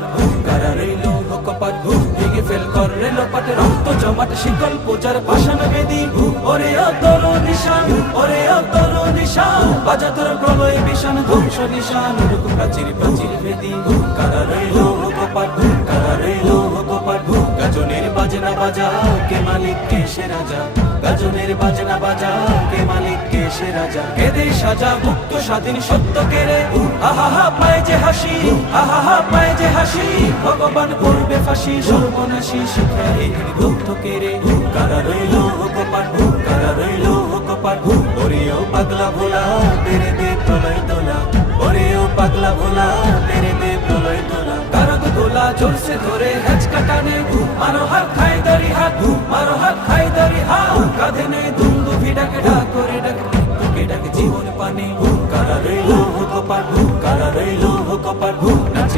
কপাট কারা রইল কপাট ভেঙে ফেল কর রেল পাটে রক্ত জমাট শিকল পূজার ভাষণ বেদি ওরে অতর নিশান ওরে অতর নিশান বাজা তোর প্রলয় বিশান ধ্বংস নিশান রূপ প্রাচীর প্রাচীর বেদি কারা রইল কপাট কারা রইল কপাট গাজনের বাজনা বাজা কে মালিক কে সে রাজা গাজনের বাজনা বাজা কে মালিক কে সে রাজা কেদে সাজা মুক্ত স্বাধীন সত্য কেড়ে আহা পায় যে হাসি আহা পায় যে হাসি ভগবান করবে ফাঁসি সর্বনাশী শিখায় গুপ্ত কেড়ে কারা রইল কপাট কারা রইল কপাট ওরেও পাগলা ভোলা তেরে দে প্রলয় দোলা ওরেও পাগলা ভোলা তেরে দে প্রলয় দোলা কারক দোলা জোরসে ধরে হ্যাচ কাটানে মারো হাত খায় দারি হাত মারো হাত খায় দারি হাত কাঁধে নেই